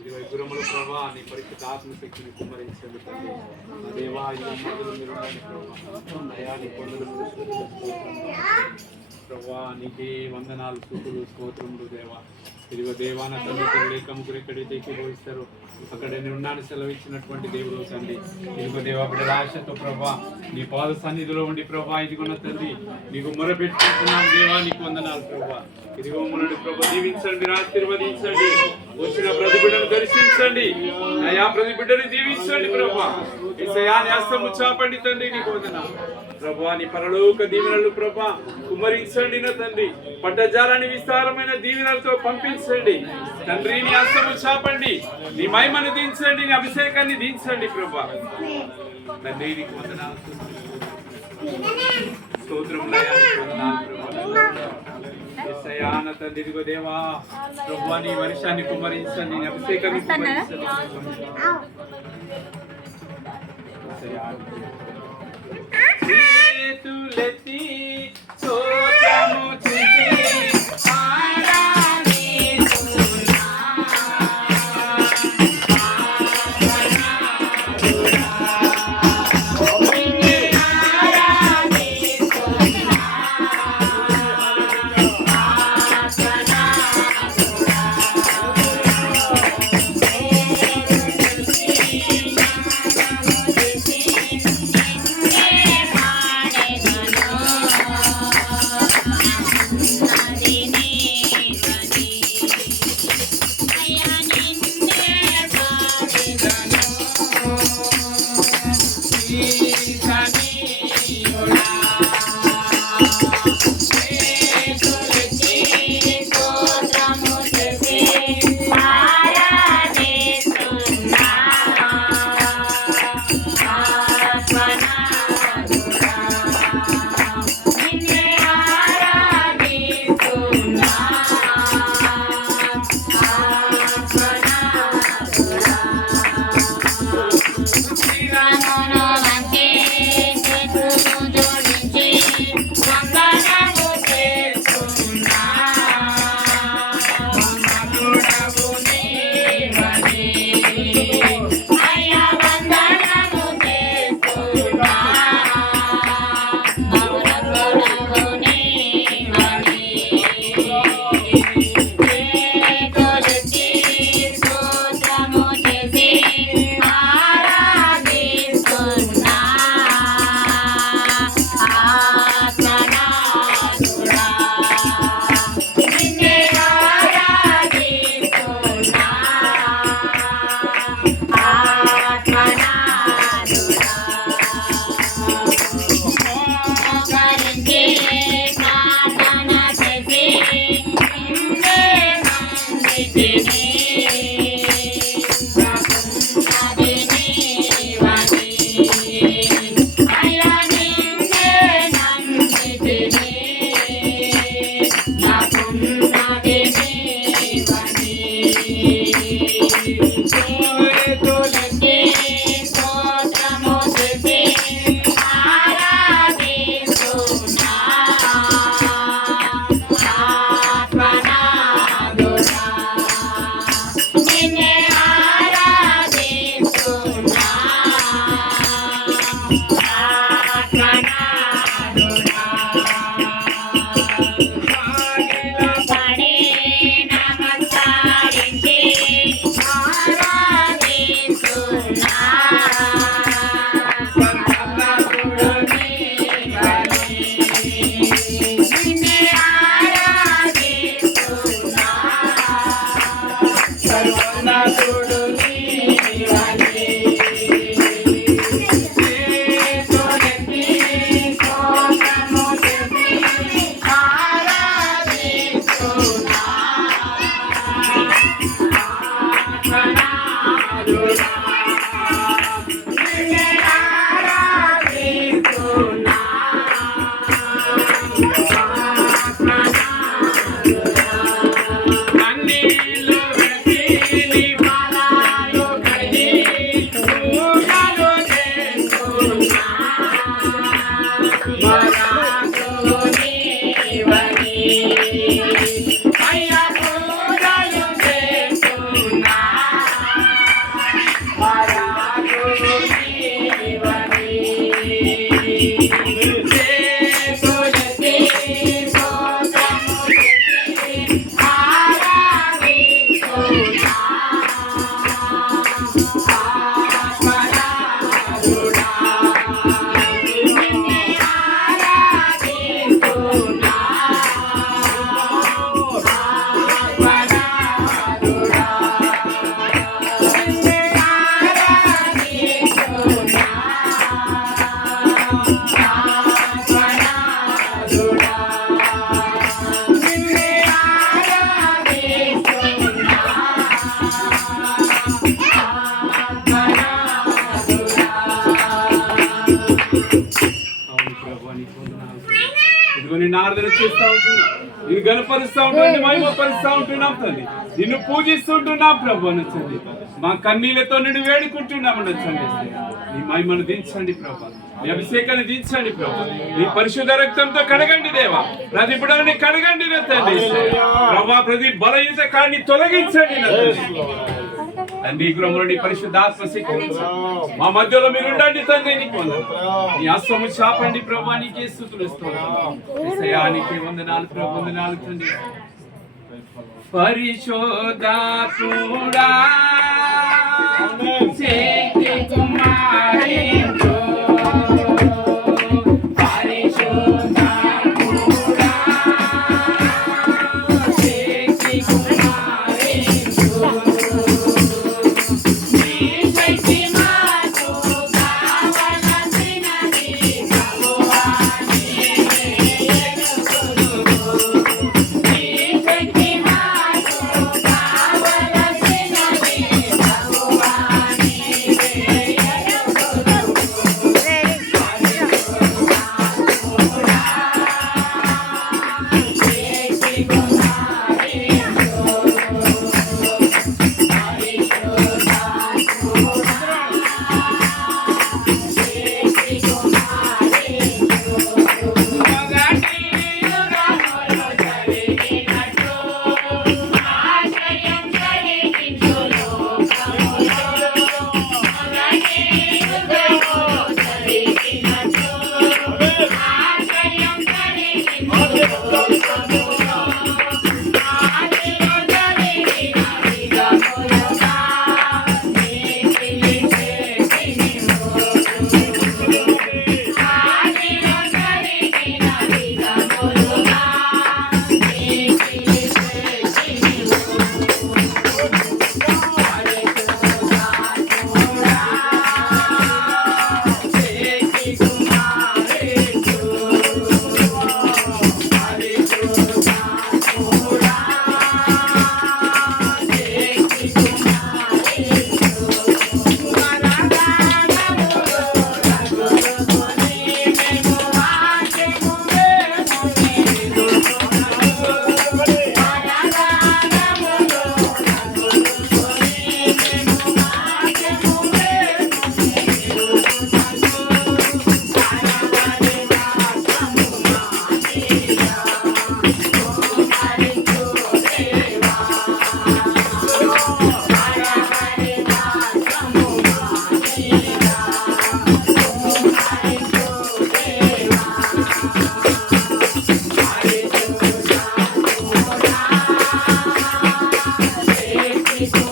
ఇది వైపురముల ప్రభా నీ పరిశుద్ధ ఆత్మశక్తిని కుమ్మరించండి తండ్రి. నా దేవా ఈ మొదలు మీరు నయాన్ని పొందడం ప్రభా నీకే వందనాలు స్తుతులు స్తోత్రములు దేవా. ఇదిగో దేవాన తల్లి లేక ముగ్గురు ఎక్కడైతే ఏకీభవిస్తారో అక్కడ నేను ఉన్నాను సెలవిచ్చినటువంటి దేవుడు తండ్రి. ఇదిగో దేవా బిడ్డల ఆశతో ప్రభా నీ పాద సన్నిధిలో ఉండి ప్రభా ఇదిగోన్న తండ్రి నీకు మొరపెట్టుకుంటున్నాను దేవా, నీకు వందనాలు ప్రభా. ఇదిగో మనల్ని ప్రభా దీవించండి, ఆశీర్వదించండి, వచ్చిన ప్రతి బిడ్డను దర్శించండి అయా, ప్రతి బిడ్డని దీవించండి ప్రభా. యేసయ్యా నీ హస్తము చాపండి తండ్రి, నీకు వందనాలు ప్రభా. నీ పరలోక దీవెనలు ప్రభా కుమ్మరించండి నా తండ్రి, పట్టజాలని విస్తారమైన దీవెనలతో పంపించండి తండ్రి. నీ హస్తము చాపండి, నీ మహిమను దించండి, నీ అభిషేకాన్ని దించండి ప్రభా. తండ్రి నీకు వందనాలు స్తోత్రం తండ్రి. ఇదిగో దేవా ప్రభా నీ వర్షాన్ని కుమ్మరించండి, నీ అభిషేకాన్ని కుమ్మరించండి. చేతులెత్తి స్తోత్రము చేసి నిన్ను ఆరాధన చేస్తూ ఉంటున్నాం, నిన్ను గణపరుస్తూ ఉంటున్నాం, మహిమపరుస్తూ ఉంటున్నాం తండ్రి. నిన్ను పూజిస్తుంటున్నాం ప్రభు నచ్చండి. మా కన్నీళ్లతో నిన్ను వేడుకుంటున్నాము నచ్చండి. నీ మహిమను దించండి ప్రభు, నీ అభిషేకాన్ని దించండి ప్రభు. నీ పరిశుద్ధ రక్తంతో కడగండి దేవా, ప్రతి బిడ్డలని కడగండి నా తండ్రి ప్రభా. ప్రతి బలహీనతని తొలగించండి నా తండ్రి. గృహంలో నీ పరిశుద్ధాత్మ శక్తి మా మధ్యలో మీరు ఉండండి తండ్రి. నీ హస్తము చాపండి ప్రభా, నీకే స్తుతులు ఇస్తున్నాం. నీకే వందనాలు ప్రభు, వందనాలు తండ్రి. పరిశోధాత్ముడా శక్తి కుమారుడు, పరిశోధాత్ముడా శక్తి కుమారుడు, నీ శక్తి మాకు కావలసినది ప్రభువా, నీవే ఎరుగుదువు. నీ శక్తి మాకు కావలసినది ప్రభువా, నీవే ఎరుగుదువు. Cristo.